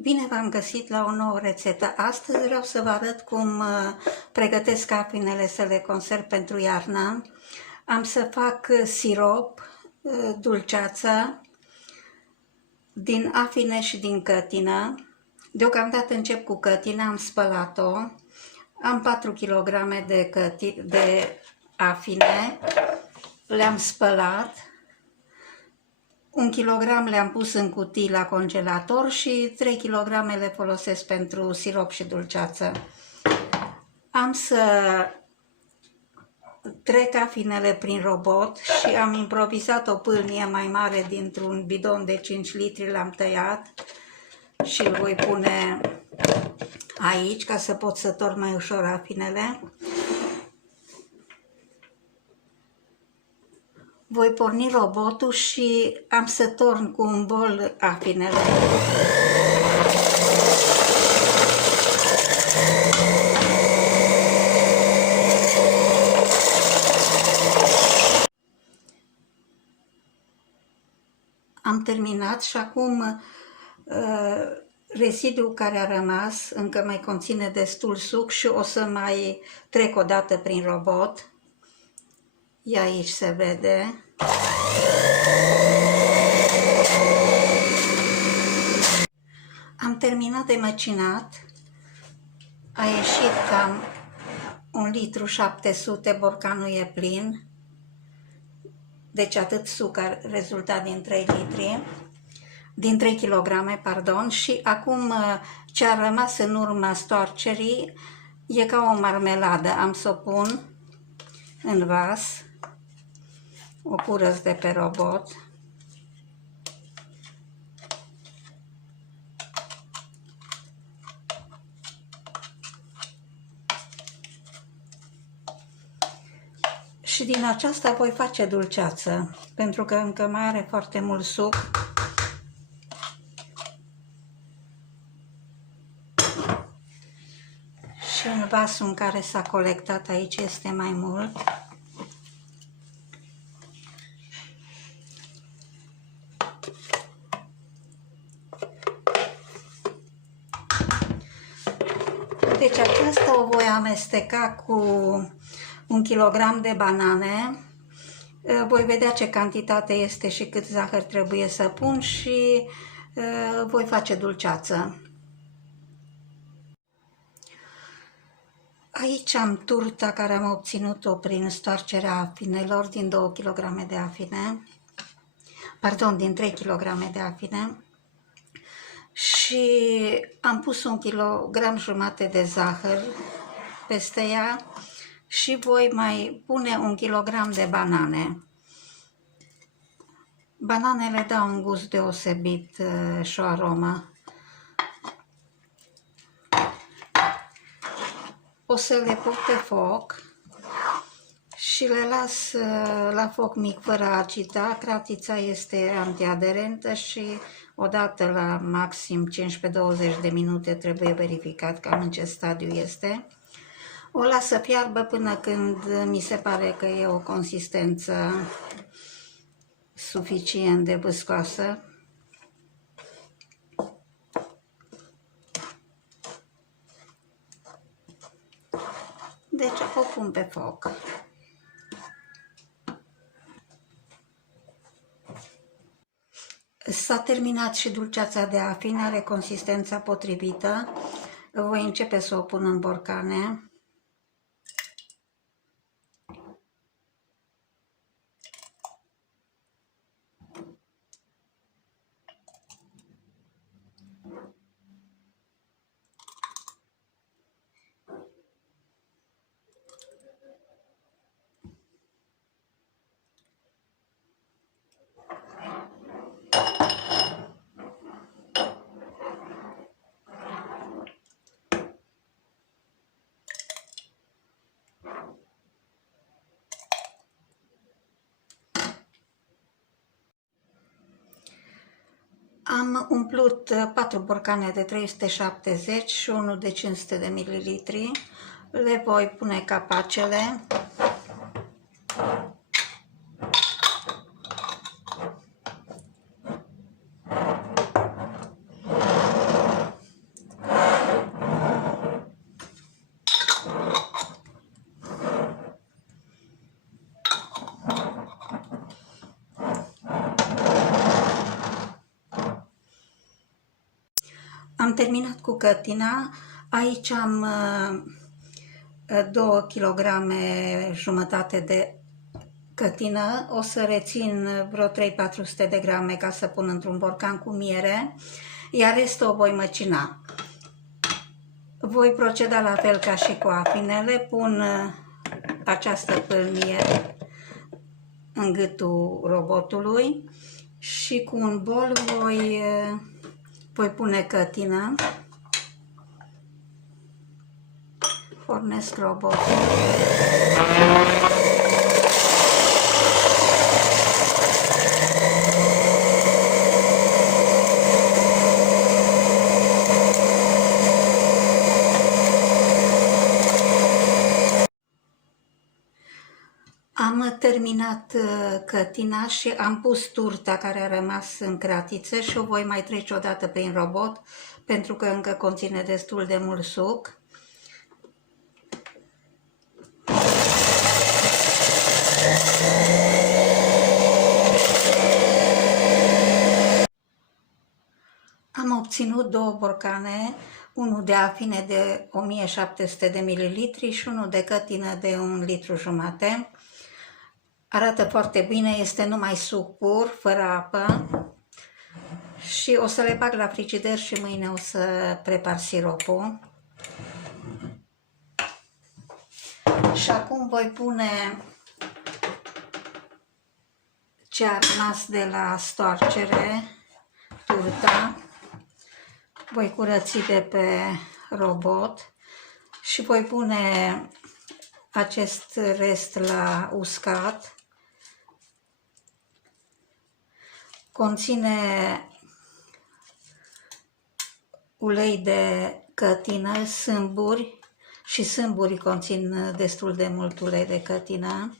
Bine v-am găsit la o nouă rețetă. Astăzi vreau să vă arăt cum pregătesc apinele să le conserv pentru iarnă. Am să fac sirop, dulceață, din afine și din cătină. Deocamdată încep cu cătina, am spălat-o. Am 4 kg de afine, le-am spălat. 1 kg le-am pus în cutii la congelator și 3 kg le folosesc pentru sirop și dulceață. Am să trec afinele prin robot și am improvizat o pâlnie mai mare dintr-un bidon de 5 litri, l-am tăiat și îl voi pune aici ca să pot să torn mai ușor afinele. Voi porni robotul și am să torn cu un bol afinele. Am terminat și acum reziduul care a rămas încă mai conține destul suc și o să mai trec o dată prin robot. Ia aici se vede. Am terminat de măcinat. A ieșit cam 1,7 litru, borcanul e plin. Deci atât suc a rezultat din 3 litri. Din 3 kg, pardon. Și acum ce a rămas în urma stoarcerii e ca o marmeladă. Am să o pun în vas. O curăț de pe robot. Și din aceasta voi face dulceață, pentru că încă mai are foarte mult suc. Și în vasul în care s-a colectat aici este mai mult. Deci aceasta o voi amesteca cu 1 kg de banane. Voi vedea ce cantitate este și cât zahăr trebuie să pun și voi face dulceață. Aici am turta care am obținut-o prin stoarcerea afinelor din 2 kg de afine. Pardon, din 3 kg de afine. Și am pus 1,5 kg de zahăr peste ea și voi mai pune 1 kg de banane. Bananele dau un gust deosebit și o aromă. O să le pun pe foc și le las la foc mic fără a agita. Cratița este antiaderentă și odată la maxim 15-20 de minute trebuie verificat cam în ce stadiu este. O las să fiarbă până când mi se pare că e o consistență suficient de viscoasă. Deci o pun pe foc. S-a terminat și dulceața de afine, are consistența potrivită. Voi începe să o pun în borcane. Am umplut 4 borcane de 370 și unul de 500 de ml. Le voi pune capacele. Am terminat cu cătina. Aici am 2 kg jumătate de cătină. O să rețin vreo 300-400 de grame ca să pun într-un borcan cu miere, iar restul o voi măcina. Voi proceda la fel ca și cu afinele. Pun această pâlnie în gâtul robotului și cu un bol voi pune cătina. Pornesc robotul. Am terminat cătina și am pus turta care a rămas în cratiță și o voi mai trece o dată prin robot pentru că încă conține destul de mult suc. Am obținut 2 borcane, unul de afine de 1700 de ml și unul de cătină de 1,5 litri. Arată foarte bine, este numai suc pur, fără apă. Și o să le bag la frigider și mâine o să prepar siropul. Și acum voi pune ce a rămas de la stoarcere, turta. Voi curăți de pe robot și voi pune acest rest la uscat. Conține ulei de cătină, sâmburi și sâmburii conțin destul de mult ulei de cătină.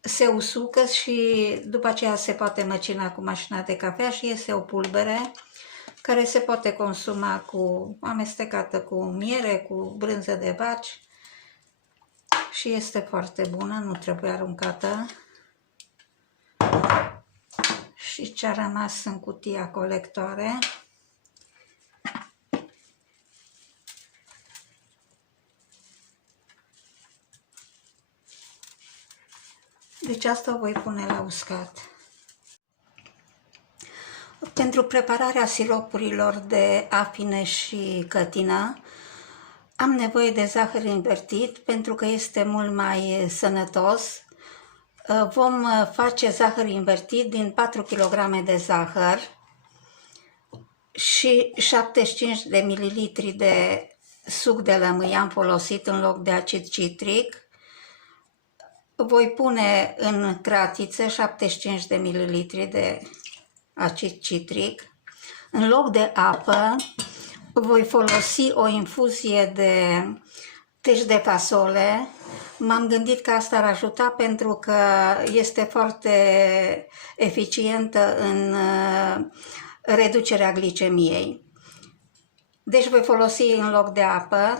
Se usucă și după aceea se poate măcina cu mașina de cafea și iese o pulbere care se poate consuma amestecată cu miere, cu brânză de vaci și este foarte bună, nu trebuie aruncată. Și ce a rămas în cutia colectoare. Deci asta o voi pune la uscat. Pentru prepararea siropurilor de afine și cătină am nevoie de zahăr invertit pentru că este mult mai sănătos. Vom face zahăr invertit din 4 kg de zahăr și 75 de ml de suc de lămâie am folosit în loc de acid citric. Voi pune în cratiță 75 de ml de acid citric. În loc de apă voi folosi o infuzie de tâi de fasole. M-am gândit că asta ar ajuta pentru că este foarte eficientă în reducerea glicemiei. Deci voi folosi în loc de apă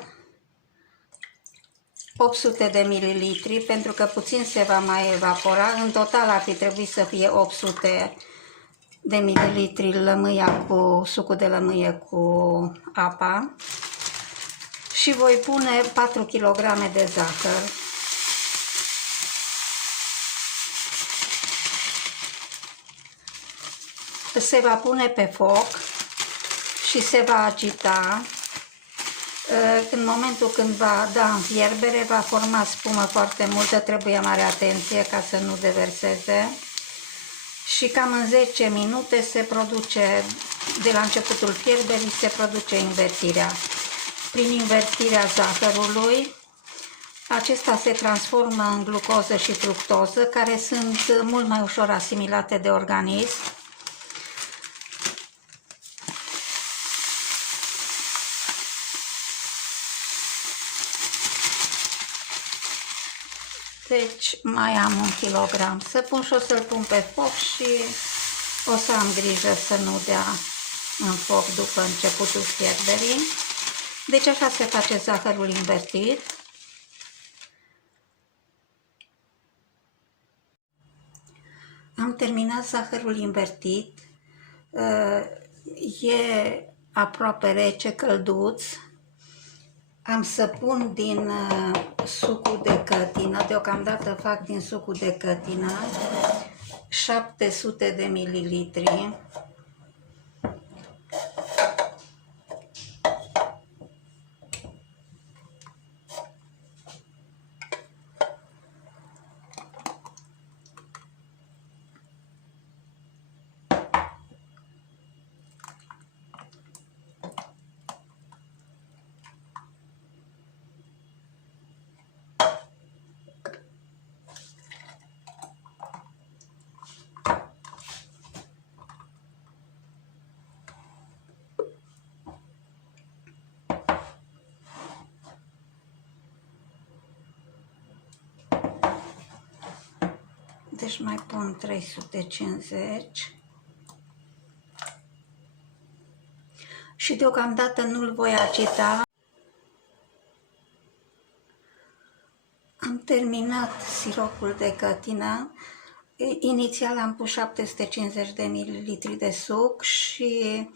800 de ml pentru că puțin se va mai evapora. În total ar fi trebuit să fie 800 de mililitri lămâia cu sucul de lămâie cu apa și voi pune 4 kg de zahăr. Se va pune pe foc și se va agita. În momentul când va da în fierbere, va forma spumă foarte multă, trebuie mare atenție ca să nu deverseze. Și cam în 10 minute se produce, de la începutul fierberii, se produce invertirea. Prin invertirea zahărului, acesta se transformă în glucoză și fructoză, care sunt mult mai ușor asimilate de organism. Deci mai am 1 kg să pun și o să-l pun pe foc și o să am grijă să nu dea în foc după începutul fierberii. Deci așa se face zahărul invertit. Am terminat zahărul invertit. aproape rece, călduț. Am să pun din sucul de cătină, deocamdată fac din sucul de cătină 700 de mililitri. Deci mai pun 350 și deocamdată nu-l voi agita. Am terminat siropul de cătină. Inițial am pus 750 de ml de suc și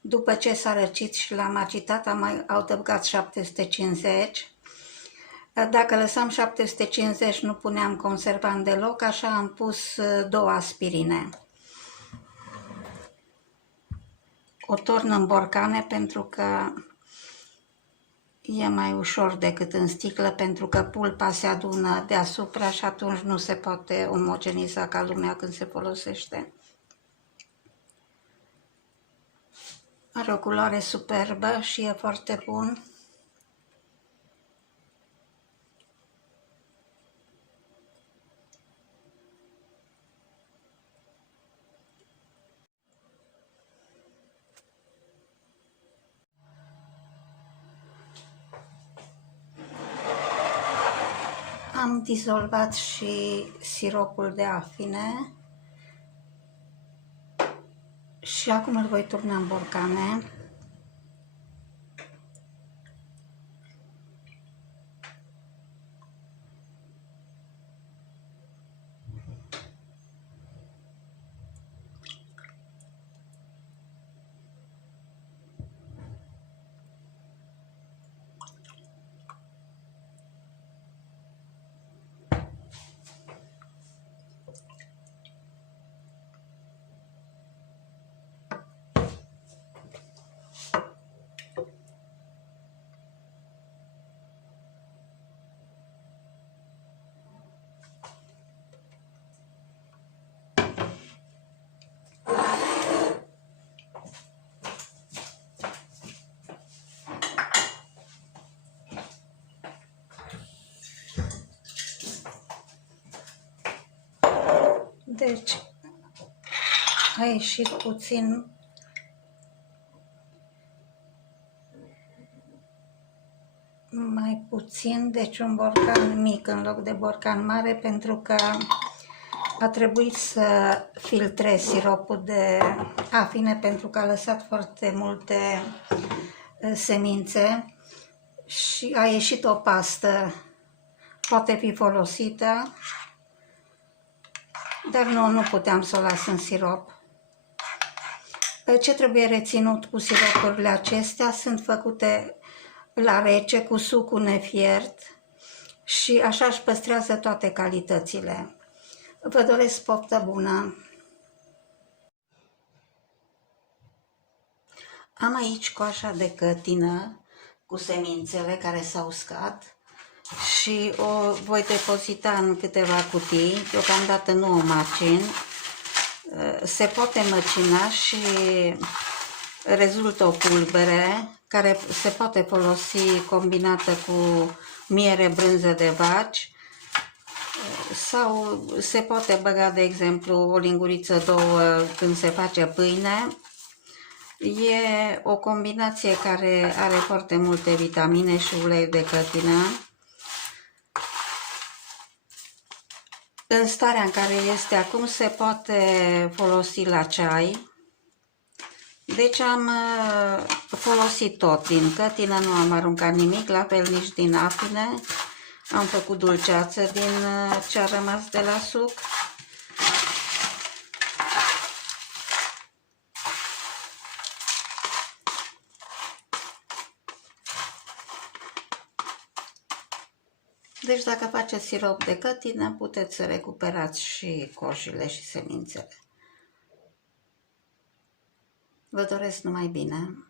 după ce s-a răcit și l-am agitat am mai adăugat 750. Dacă lăsam 750 nu puneam conservant deloc, așa am pus 2 aspirine. O torn în borcane pentru că e mai ușor decât în sticlă, pentru că pulpa se adună deasupra și atunci nu se poate omogeniza ca lumea când se folosește. Are o culoare superbă și e foarte bun. Am dizolvat și siropul de afine și acum îl voi turna în borcane. Deci a ieșit puțin mai puțin, deci un borcan mic în loc de borcan mare, pentru că a trebuit să filtrez siropul de afine pentru că a lăsat foarte multe semințe și a ieșit o pastă, poate fi folosită, dar nu puteam să o las în sirop. Ce trebuie reținut cu siropurile acestea? Sunt făcute la rece, cu sucul nefiert și așa își păstrează toate calitățile. Vă doresc poftă bună! Am aici coaja de cătină cu semințele care s-au uscat și o voi depozita în câteva cutii. Deocamdată nu o macin. Se poate măcina și rezultă o pulbere care se poate folosi combinată cu miere, brânză de vaci, sau se poate băga, de exemplu, o linguriță, două când se face pâine. E o combinație care are foarte multe vitamine și ulei de cătină. În starea în care este acum se poate folosi la ceai. Deci am folosit tot din cătină, nu am aruncat nimic, la fel nici din afine. Am făcut dulceață din ce a rămas de la suc. Deci dacă faceți sirop de cătină, puteți să recuperați și cojile și semințele. Vă doresc numai bine!